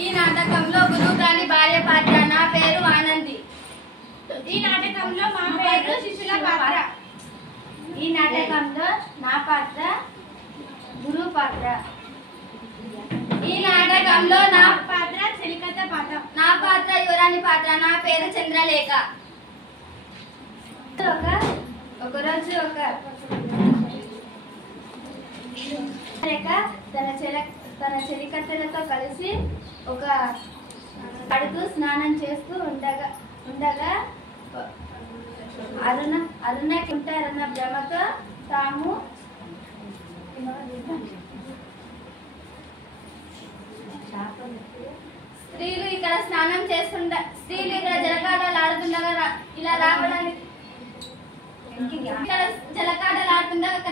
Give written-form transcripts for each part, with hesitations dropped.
ఈ నాటకంలో గురువుగారి భార్య పాత్ర. నా పేరు ఆనంది. ఈ నాటకంలో మా పేరు శిశుల పాత్ర. ఈ నాటకంలో నా పాత్ర గురువు పాత్ర. ఈ నాటకంలో నా పాత్ర చెలికత్త పాత్ర. నా పాత్ర యువరాణి పాత్ర. నా పేరు చంద్రలేఖ. ఒకరోజు ఒక లేక తన చెలికత్తెలతో కలిసి ఒక అడుగు స్నానం చేస్తూ ఉండగా అరుణకి ఉంటారన్న భ్రమతో తాము స్త్రీలు ఇక్కడ స్నానం స్త్రీలు ఇక్కడ జలకాటలు ఆడుతుండగా ఇలా రావడానికి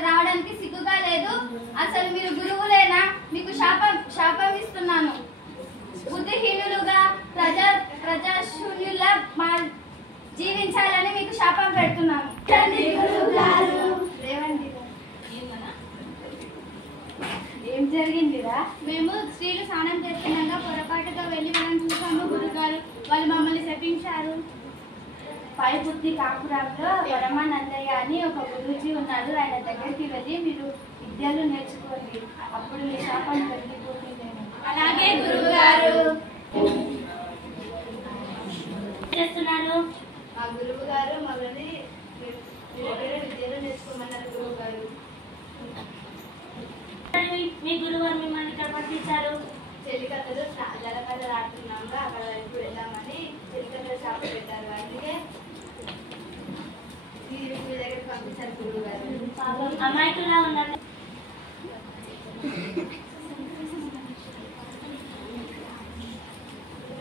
రావడానికి సిగ్గుగా లేదు. అసలు మీరు గురువులేనా? మీకు శాపం ఇస్తున్నాను. బుద్ధిహీనులుగా ప్రజాశూన్యులా జీవించాలని మీకు శాపం పెడుతున్నాను. ఏం జరిగిందిరా? మేము స్త్రీలు స్నానం చేస్తుండగా పొరపాటుగా వెళ్ళి మనం చూసాము గురుగారు. వాళ్ళు మమ్మల్ని శపించారు. పై బుద్ధి కాపురంలో వరమానందయ్య అని ఒక గురూజీ ఉన్నాడు. ఆయన దగ్గరికి వెళ్ళి మీరు విద్యలు నేర్చుకోండి, అప్పుడు మీ శాపం తగ్గిపోతుంది. అలాగే గురువుగారు. చేస్తున్నారు మా గురువు గారు మమ్మల్ని మీ దగ్గర విద్యలు నేర్చుకోమన్నారు. గురువు గారు మీ గురువుగారు మిమ్మల్ని ఇక్కడ పంపించారు. చెలికత్తలు జలకథలు ఆడుతున్నాము, అక్కడ ఇప్పుడు వెళ్దామని చెలికత్తలు శాపం పెట్టారు. అందుకే మీ దగ్గరికి పంపించారు గురువు గారు. అమాయకులా ఉండండి.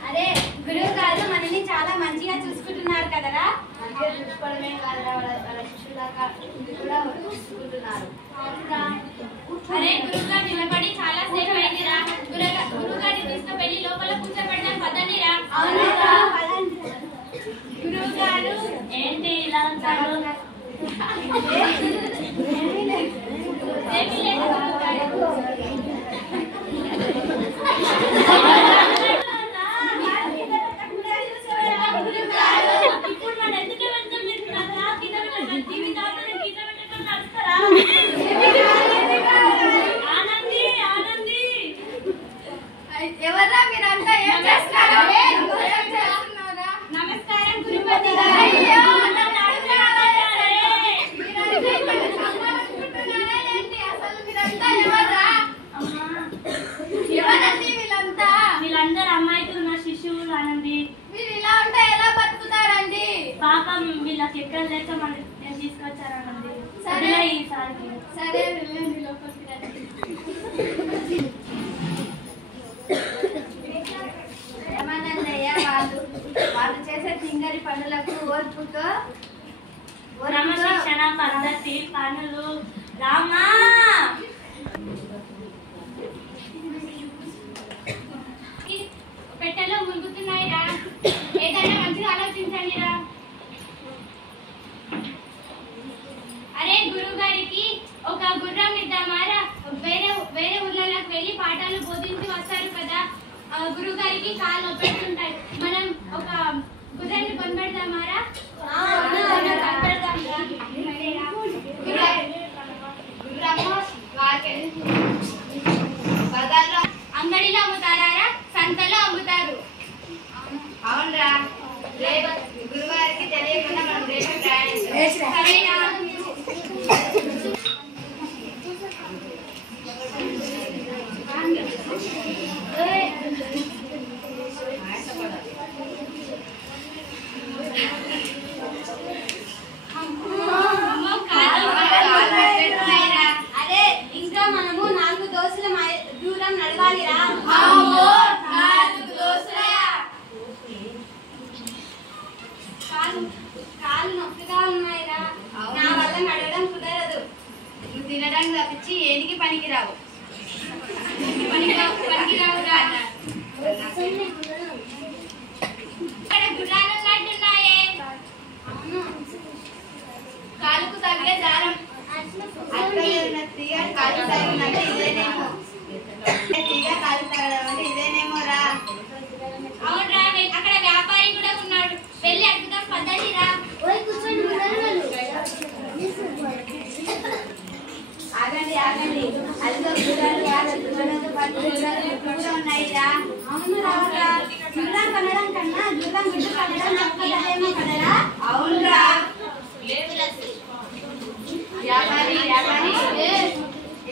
అరే గురువు గారు మనల్ని చాలా మంచిగా చూసుకుంటున్నారు కదరా. మంచిగా చూసుకోవడమే కాదురా, వాళ్ళ శిష్యులాగా కూడా చూసుకుంటున్నారు. అరే గురువుగారు నిలబడి చాలా సేపు అయిందిరా. గురువుగారిని తీసుకువెళ్ళి లోపల కూర్చోబెడతాం పదండిరా. గురువు గారు ఏంటి ఇలా ఉంటారు? ఇప్పుడు మన ఎందుకు వెళ్తాం? ఆనంది ఆనంది ఎవర్రా మీరంతా? ఏం చేస్తున్నారు? నమస్కారం గురుపతి వీళ్ళందరూ అమ్మాయిలు నా శిశువులు ఆనంది. మీరు ఇలా ఉంటే ఎలా బతుకుతారండి? పాపం వీళ్ళకి ఎక్కడ లేక నేను తీసుకొచ్చానండి. సరే ఈసారికి సరే వెళ్ళండి లోపలికి రండి. రమానందయ్య వాళ్ళు చేసే తింగరి పనులకు ఓర్పుతో క్రమశిక్షణ పద్ధతి పనులు రామా పెట్టెలో మురుగుతున్నాయిరా. ఏదైనా మంచిగా ఆలోచించండి రా. అరే గురువు గారికి ఒక గుర్రం ఇద్దామారా. వేరే ఊర్లలోకి వెళ్ళి పాఠాలు బోధించి వస్తారు కదా. గురువు గారికి కాళ్ళు నొప్పెడుతుంటాయి. మనం ఒక గుర్రాన్ని కొనిపెడదామారా? అంగడిలో అమ్ముతారా? సంతలో అమ్ముతారు. అవునరా, గురువారికి తెలియకుండా మనం సరేనా? అరే ఇంకా మనము 4 దోసుల దూరం నడవాలిరా. కాళ్ళు నొప్పిగా ఉన్నాయిరా. నా వల్ల నడవడం కుదరదు. నువ్వు తినడానికి తప్పించి ఏదికి పనికిరావు. పనికిరావురా. ఇక్కడ గుర్రాలు ఉన్నట్టున్నాయే. కాలుకు తగిలే దారం తీగ కాలు తగడం అంటే ఇదేనేమో రా. కూడా ఉన్నాయిరా. అవును రావురా, గుర్రం కొనడం కన్నా గుర్రం గుడ్డు కొనడం తప్పదేమో కదరా. అవునురా. వ్యాపారి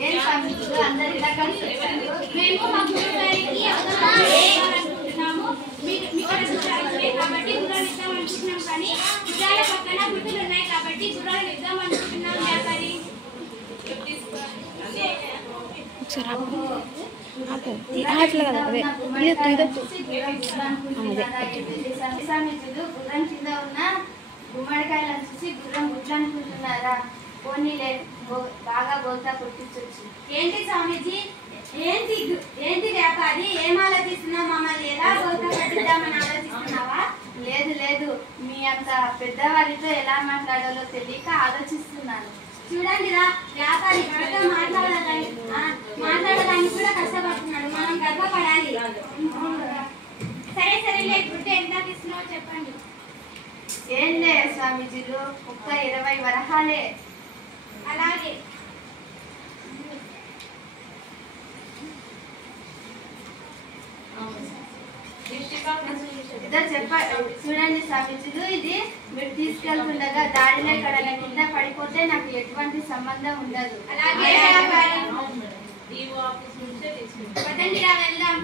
ఏం స్వామీజీ అందరు ఇలా కలిసి వచ్చారు? మేము మా గురువు గారికి అనుకుంటున్నాము. కాబట్టి గుర్రాలు ఇద్దాం అనుకుంటున్నాం, కానీ గుర్రాల పక్కన గుడ్డులు ఉన్నాయి కాబట్టి గుర్రాలు ఇద్దాం అనుకుంటున్నాం వ్యాపారి. స్వామీజీలు గుర్రం కింద ఉన్న గుమ్మడికాయలను చూసి గుర్రం గుడ్లు అనుకుంటున్నారా? పోనీలే, బాగా బోల్తా కొట్టించొచ్చు. ఏంటి స్వామీజీ, ఏంటి వ్యాపారి, ఏం ఆలోచిస్తున్నావు? మమ్మల్ని ఎలా బోల్తా పట్టిద్దామని ఆలోచిస్తున్నావా? లేదు, మీ అంత పెద్దవారితో ఎలా మాట్లాడాలో తెలియక ఆలోచిస్తున్నాను. చూడండిరా, వ్యాపారి మనతో మాట్లాడడానికి కూడా కష్టపడుతున్నాడు. మనం గర్వపడాలి. సరేలే, గుడ్డు ఎంత ఇస్తున్నావో చెప్పండి. ఏంలే స్వామీజీలు, ఒక్క 20 వరహాలే. అలాగే. చూడండి స్వామీజీలు, ఇది మీరు తీసుకెళ్తుండగా దారిలో ఎక్కడైనా కింద పడిపోతే నాకు ఎటువంటి సంబంధం ఉండదు. అలాగే పదండిరా, వెళ్దాం.